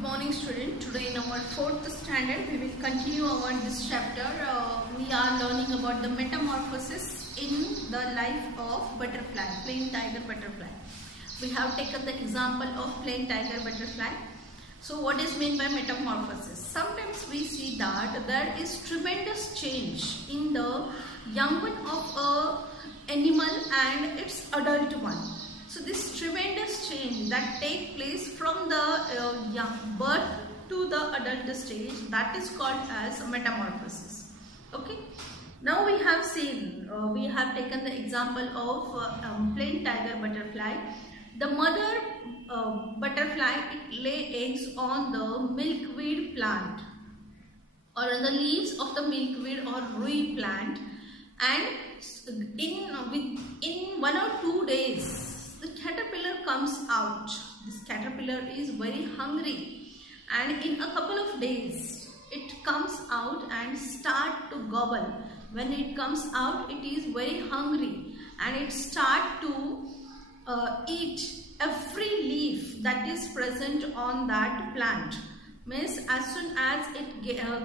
Good morning, student. Today in our 4th standard we will continue our this chapter. We are learning about the metamorphosis in the life of butterfly, plain tiger butterfly. We have taken the example of plain tiger butterfly. So what is meant by metamorphosis? Sometimes we see that there is tremendous change in the young one of a animal and its adult one. So this tremendous change that take place from the young birth to the adult stage, that is called as metamorphosis. Okay. Now we have seen, we have taken the example of plain tiger butterfly. The mother butterfly, it lay eggs on the milkweed plant or on the leaves of the milkweed or rui plant, and in 1 or 2 days the caterpillar comes out. This caterpillar is very hungry, and in a couple of days it comes out and start to gobble. When it comes out, it is very hungry and it start to eat every leaf that is present on that plant. Means as soon as it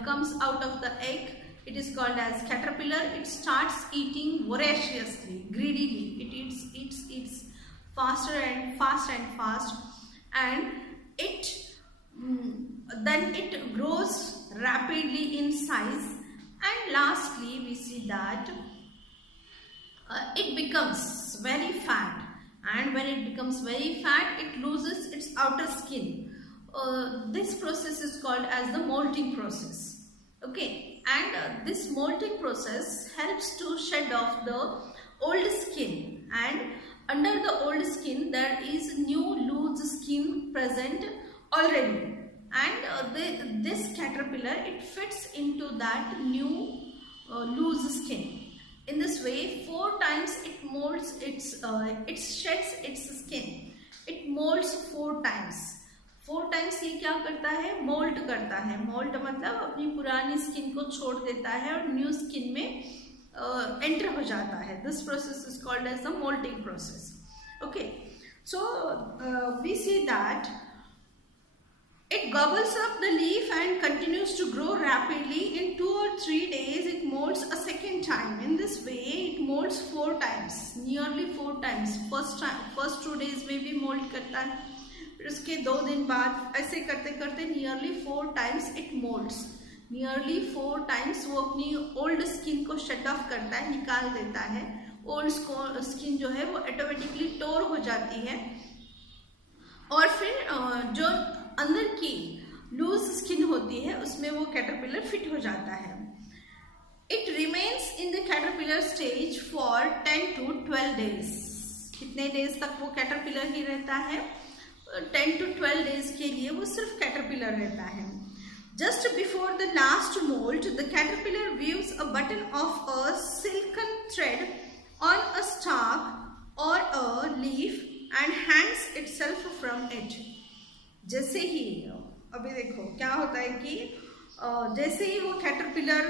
comes out of the egg, it is called as caterpillar. It starts eating voraciously, greedily. It eats faster and fast, and then it grows rapidly in size, and lastly we see that it becomes very fat, and when it becomes very fat, it loses its outer skin. This process is called as the molting process. Okay, and this molting process helps to shed off the old skin, and under the old skin there is new loose skin present already, and this caterpillar, it fits into that new loose skin. In this way, 4 times it molds it sheds its skin. It molds 4 times. 4 times ये क्या करता है? Moult करता है. Moult मतलब अपनी पुरानी skin को छोड़ देता है और न्यू स्किन में enter हो जाता है. This process is called as the molting process. Okay, so we see that it gobbles up the leaf and continues to grow rapidly. In 2 or 3 days, it molts a second time. In this way, it molts 4 times, nearly 4 times. First 2 days में भी mold करता है. फिर उसके 2 दिन बाद ऐसे करते करते nearly 4 times it molts. Nearly 4 times वो अपनी old skin को shut off करता है, निकाल देता है. Old skin जो है वो ऑटोमेटिकली टोर हो जाती है, और फिर जो अंदर की लूज स्किन होती है उसमें वो कैटरपिलर फिट हो जाता है. It remains in the caterpillar stage for 10 to 12 days. कितने डेज तक वो कैटरपिलर ही रहता है? 10 to 12 डेज के लिए वो सिर्फ कैटरपिलर रहता है. Just before the last molt, the caterpillar weaves a button of a silken thread on a stalk or a leaf and hangs itself from it. जैसे ही अभी देखो क्या होता है कि जैसे ही वो कैटरपिलर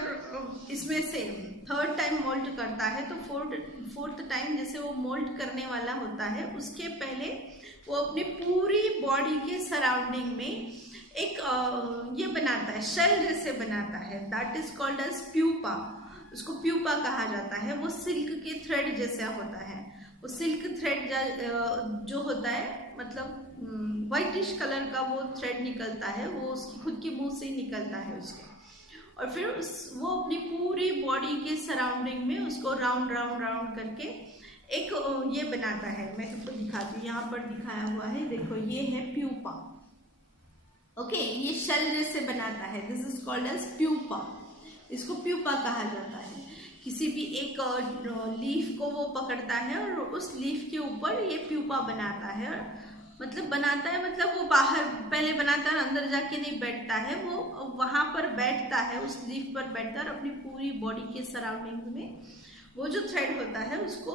इसमें से 3rd टाइम मोल्ट करता है, तो 4th टाइम जैसे वो मोल्ट करने वाला होता है, उसके पहले वो अपनी पूरी बॉडी के सराउंडिंग में एक ये बनाता है, शेल जैसे बनाता है. That is called as pupa. उसको प्यूपा कहा जाता है. वो सिल्क के थ्रेड जैसा होता है. वो सिल्क थ्रेड जो होता है, मतलब वाइटिश कलर का वो थ्रेड निकलता है, वो उसकी खुद के मुंह से ही निकलता है उसके, और फिर वो अपनी पूरी बॉडी के सराउंडिंग में उसको राउंड करके एक ये बनाता है. मैं तुमको दिखाती हूँ, यहाँ पर दिखाया हुआ है, देखो ये है प्यूपा. ओके, ये शेल जैसे बनाता है. This is called as pupa. इसको प्यूपा कहा जाता है. किसी भी एक लीफ को वो पकड़ता है और उस लीफ के ऊपर ये प्यूपा बनाता है. मतलब वो बाहर पहले बनाता है, अंदर जाके नहीं बैठता है. वो वहाँ पर बैठता है, उस लीफ पर बैठता है, और अपनी पूरी बॉडी के सराउंडिंग में वो जो थ्रेड होता है उसको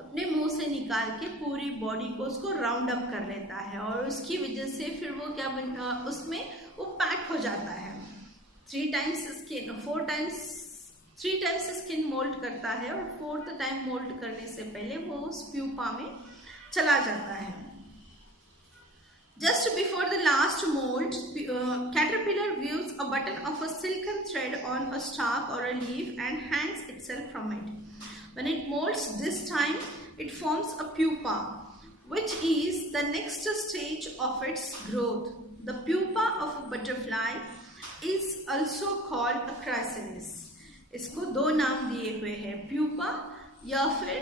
अपने मुंह से निकाल के पूरी बॉडी को उसको राउंड अप कर लेता है, और उसकी वजह से फिर वो क्या उसमें वो पैक हो जाता है. 3 टाइम्स स्किन मोल्ड करता है, और 4th टाइम मोल्ड करने से पहले वो उस प्यूपा में चला जाता है. Just before the last molt, caterpillar views a button of a silken thread on a stalk or a leaf and hangs itself from it. When it molts this time, it forms a pupa, which is the next stage of its growth. The pupa of a butterfly is also called a chrysalis. इसको दो नाम दिए हुए हैं, pupa या फिर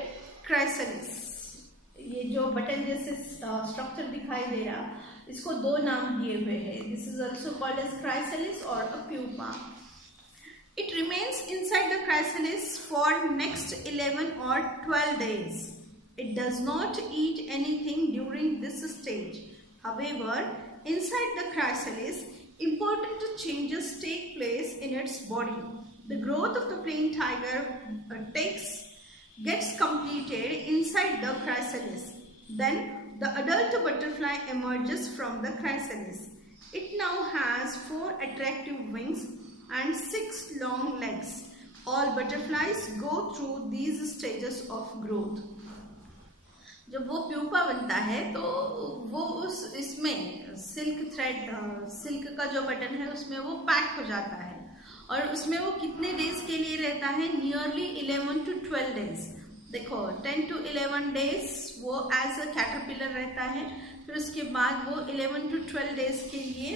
chrysalis. ये जो बटन जैसे स्ट्रक्चर दिखाई दे रहा, इसको दो नाम दिए हुए हैं. This is also called as chrysalis और a pupa. It remains inside the chrysalis for next 11 or 12 days. It does not eat anything during this stage. However, inside the chrysalis, important changes take place in its body. The growth of the plain tiger gets completed inside the chrysalis. Then the adult butterfly emerges from the chrysalis. It now has 4 attractive wings and 6 long legs. All butterflies go through these stages of growth. जब वो pupa बनता है तो वो इसमें silk का जो button है उसमें वो पैक हो जाता है. और उसमें वो कितने डेज के लिए रहता है? Nearly 11 to 12 days. देखो 10 to 11 डेज वो एज अ कैटरपिलर रहता है. फिर उसके बाद वो 11 to 12 डेज के लिए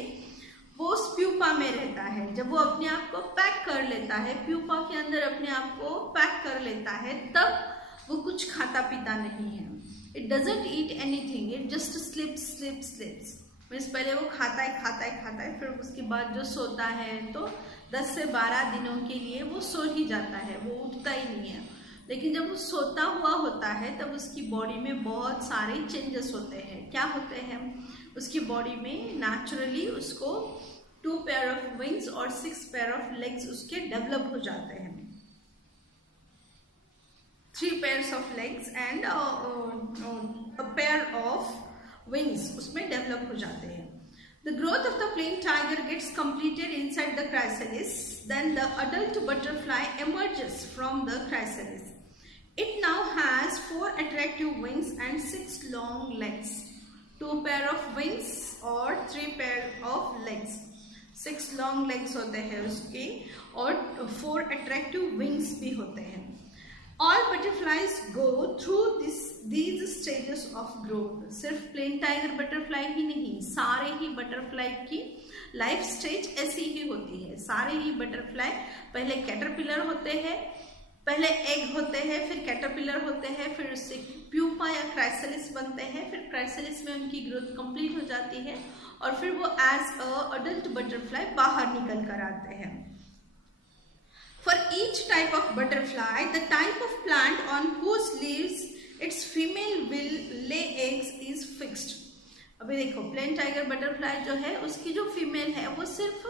वो उस प्यूपा में रहता है. जब वो अपने आप को पैक कर लेता है, प्यूपा के अंदर अपने आप को पैक कर लेता है, तब वो कुछ खाता पीता नहीं है. It doesn't eat anything, it just slips. Means पहले वो खाता है, फिर उसके बाद जो सोता है तो 10 से 12 दिनों के लिए वो सो ही जाता है, वो उठता ही नहीं है. लेकिन जब वो सोता हुआ होता है तब उसकी बॉडी में बहुत सारे चेंजेस होते हैं. क्या होते हैं? उसकी बॉडी में नेचुरली उसको 2 पेयर ऑफ विंग्स और 6 पेयर ऑफ लेग्स उसके डेवलप हो जाते हैं. 3 pairs of legs and a pair of wings उसमें डेवलप हो जाते हैं. The growth of the plain tiger gets completed inside the chrysalis. Then the adult butterfly emerges from the chrysalis. It now has 4 attractive wings and 6 long legs. 2 pair of wings और 3 pair of legs. 6 long legs होते हैं उसके और 4 attractive wings भी होते हैं. All butterflies go through these stages of growth. सिर्फ plane tiger butterfly ही नहीं, सारे ही बटरफ्लाई की लाइफ स्टेज ऐसी ही होती है. सारे ही बटरफ्लाई पहले कैटरपिलर होते हैं, पहले एग होते हैं, फिर कैटरपिलर होते हैं, फिर उससे प्यूपा या क्राइसलिस बनते हैं. फिर क्राइसलिस में उनकी ग्रोथ कंप्लीट हो जाती है और फिर वो एज अ अडल्ट बटरफ्लाई बाहर निकल कर आते हैं. For each type of butterfly, the type of plant on whose leaves its female will lay eggs is fixed. अभी देखो प्लेन टाइगर बटरफ्लाई जो है उसकी जो फीमेल है वो सिर्फ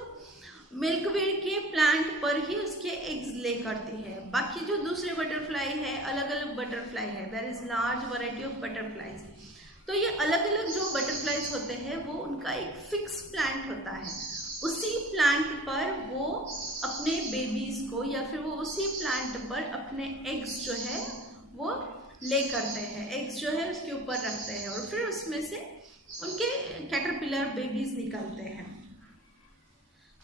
मिल्कवीड के प्लांट पर ही उसके एग्स ले करती है. बाकी जो दूसरे बटरफ्लाई है, अलग अलग बटरफ्लाई है, there is large variety of butterflies. तो ये अलग अलग जो बटरफ्लाईज होते हैं वो उनका एक फिक्स प्लांट होता है. उसी प्लांट पर वो अपने बेबीज को या फिर वो उसी प्लांट पर अपने एग्स जो है वो ले करते हैं. एग्स जो है उसके ऊपर रखते हैं और फिर उसमें से उनके कैटरपिलर बेबीज निकलते हैं.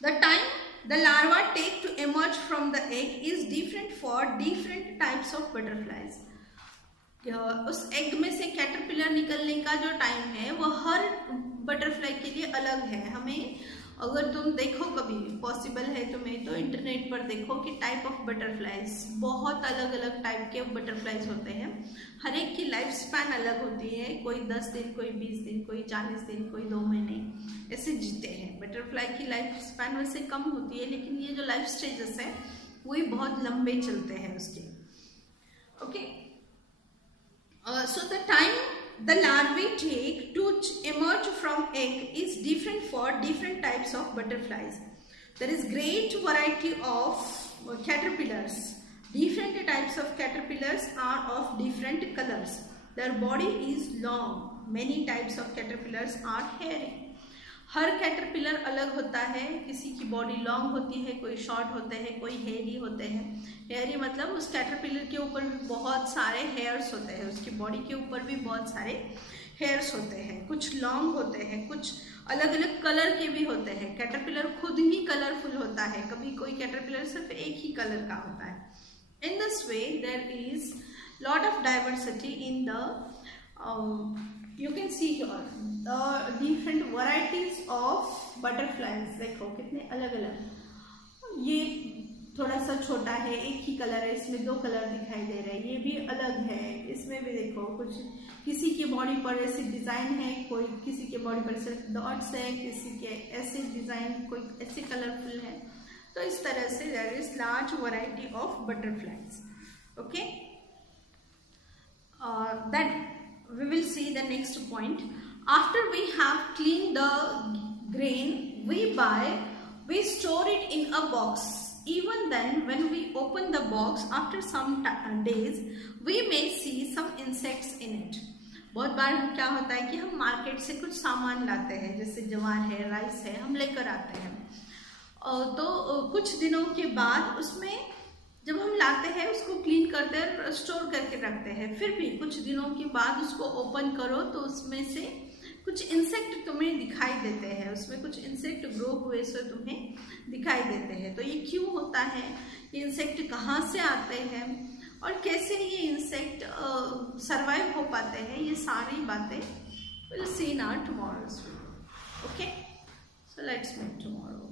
The time the larva take to emerge from the egg is different for different types of butterflies. उस एग में से कैटरपिलर निकलने का जो टाइम है वो हर बटरफ्लाई के लिए अलग है. हमें अगर तुम देखो कभी पॉसिबल है तुम्हें तो इंटरनेट पर देखो कि टाइप ऑफ बटरफ्लाईज, बहुत अलग अलग टाइप के बटरफ्लाईज होते हैं. हर एक की लाइफ स्पैन अलग होती है. कोई 10 दिन, कोई 20 दिन, कोई 40 दिन, कोई 2 महीने ऐसे जीते हैं. बटरफ्लाई की लाइफ स्पैन वैसे कम होती है, लेकिन ये जो लाइफ स्टेजेस है वही बहुत लंबे चलते हैं उसके. Okay, so the time the larvae take to emerge from egg is different for different types of butterflies. There is great variety of caterpillars. Different types of caterpillars are of different colors. Their body is long. Many types of caterpillars are hairy. Her caterpillar अलग होता है. किसी की body long होती है, कोई short होते हैं, कोई हेयरी होते हैं. हेयरी मतलब उस कैटरपिलर के ऊपर भी बहुत सारे हेयर्स होते हैं, उसकी बॉडी के ऊपर भी बहुत सारे हेयर्स होते हैं, कुछ लॉन्ग होते हैं, कुछ अलग अलग कलर के भी होते हैं। कैटरपिलर खुद ही कलरफुल होता है, कभी कोई कैटरपिलर सिर्फ एक ही कलर का होता है। In this way there is lot of diversity in the you can see here the different varieties of butterflies। देखो कितने अलग अलग, ये थोड़ा सा छोटा है, एक ही कलर है, इसमें 2 कलर दिखाई दे रहे हैं, ये भी अलग है, इसमें भी देखो कुछ किसी की बॉडी पर ऐसे डिजाइन है, कोई किसी के बॉडी पर सिर्फ डॉट्स है, किसी के ऐसे डिजाइन, कोई ऐसे कलरफुल है। तो इस तरह से there is large variety of butterflies. Okay, then we will see the next point. After we have cleaned the grain, we store it in a box. Even then, when we open the box after some days, we may see some insects in it. बहुत बार क्या होता है कि हम market से कुछ सामान लाते हैं, जैसे ज्वार है, राइस है, हम लेकर आते हैं, तो कुछ दिनों के बाद उसमें जब हम लाते हैं उसको क्लीन करते हैं, स्टोर करके रखते हैं, फिर भी कुछ दिनों के बाद उसको ओपन करो तो उसमें से कुछ इंसेक्ट तुम्हें दिखाई देते हैं, उसमें कुछ इंसेक्ट ग्रो हुए से तुम्हें दिखाई देते हैं। तो ये क्यों होता है, ये इंसेक्ट कहाँ से आते हैं और कैसे ये इंसेक्ट सरवाइव हो पाते हैं, ये सारी बातें will see in our tomorrow's video. Okay, so let's meet tomorrow.